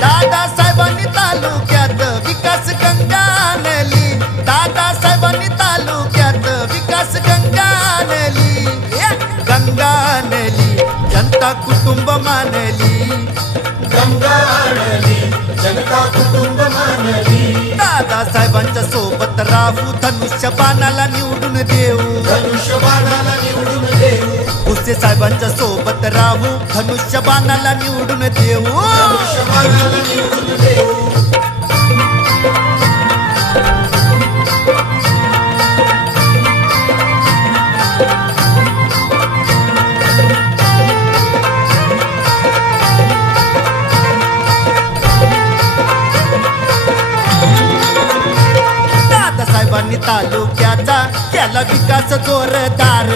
दादासाहेबांनी तालुक्यात विकास गंगा आणली, दादासाहेबांनी तालुक्यात विकास गंगा आणली, गंगा आणली जनता कुटुंब मानली, गंगा आणली जनता कुटुंब मानली। दादासाहेबांच्या सोबत राहू, धनुष्यबाणाला निवडून देऊ, धनुष्यबाणाला निवडून देऊ, भुसे साहेबांच्या सोबत राहू, धनुष्यबाणाला निवडून देऊ, धनुष्यबाणाला निवडून देऊ। दादासाहेबांनी तालुक्याचा केला विकास जोरदार,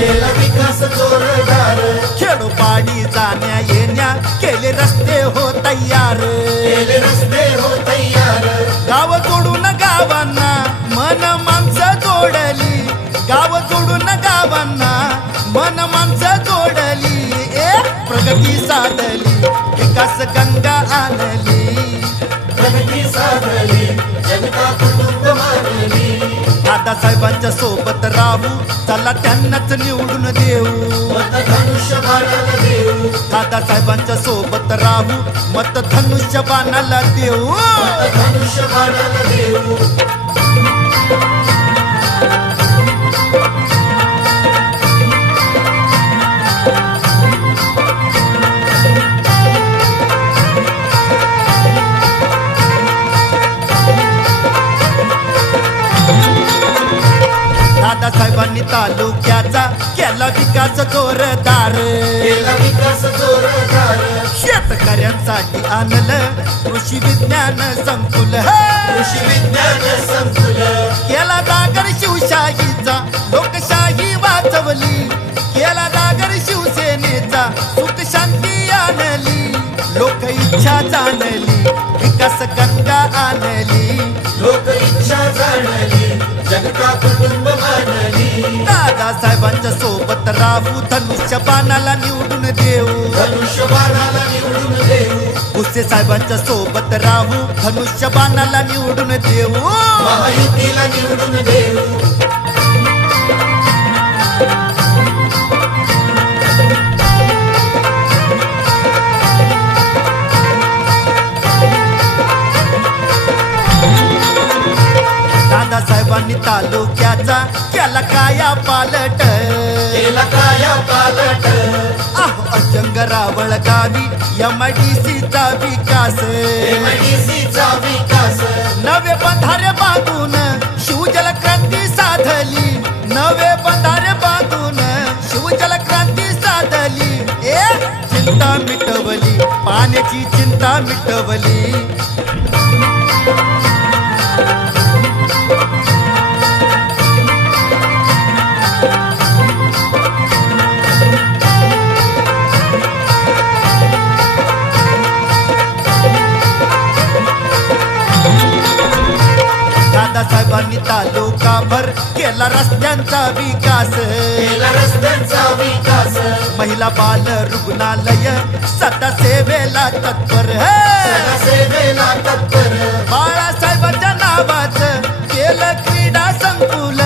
केला विकास जोरदार, खेडोपाडी जाण्या येण्या केले रस्ते हो तयार, केले रस्ते हो तयार, गाव जोडून गावांना मन माणसं जोडली, गाव जोडून गावांना मन माणसं जोडली, प्रगती साधली विकास गंगा आणली, प्रगती साधली जनता कुटुंब मानली। दादासाहेबांच्या सोबत राहू, चला त्यांनाच निवडून देऊ, मत धनुष्यबाणाला देऊ, दादासाहेबांच्या सोबत राहू, मत धनुष्यबाणाला देऊ, मत धनुष्यबाणाला देऊ। दादासाहेबांनी तालुक्याचा केला विकास जोरदार, केला विकास जोरदार, शेतकऱ्यांसाठी आणलं कृषी विज्ञान संकुल, कृषी विज्ञान संकुल, केला जागर शिवशाहीचा लोकशाही वाचवली, केला जागर शिवसेनेचा सुख शांती आणली, लोक इच्छा जाणली विकास गंगा आणली, लोक इच्छा जाणली जनता कुटुंब मानली। दादासाहेबांच्या सोबत राहू, धनुष्यबाणाला निवडून देऊ, धनुष्यबाणाला निवडून देऊ, भुसे साहेबांच्या सोबत राहू, धनुष्यबाणाला निवडून देऊ, महायुतीला निवडून देऊ। दादासाहेबांनी तालुक्याचा केला काया पालट, केला काया पालट, अजंग रावळ गावी MIDCचा विकास, MIDCचा विकास, नवे बंधारे बांधून शिवजल क्रांती साधली, नवे बंधारे बांधून शिवजल क्रांती साधली, चिंता मिटवली पाण्याची चिंता मिटवली, दादासाहेबांनी तालुकाभर केला रस्त्यांचा विकास, केला रस्त्यांचा विकास, महिला बाल रुग्णालय सदा सेवेला तत्पर, सदा सेवेला तत्पर, बाळासाहेबांच्या नावाचं केलं क्रीडा संकुल,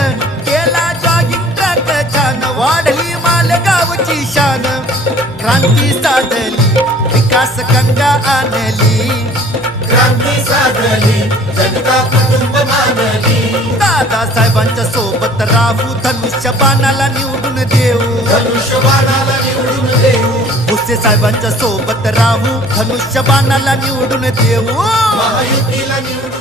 केला जॉगिंग ट्रॅक छान, वाढली मालगावची शान, क्रांती साधली विकास गंगा आणली, क्रांती साधली जनता कुटुंब मानली। दादासाहेबांच्या सोबत राहू, धनुष्यबाणाला निवडून देऊ, धनुष्यबाणाला निवडून देऊ, भुसे साहेबांच्या सोबत राहू, धनुष्यबाणाला निवडून देऊ, महायुतीला निवडून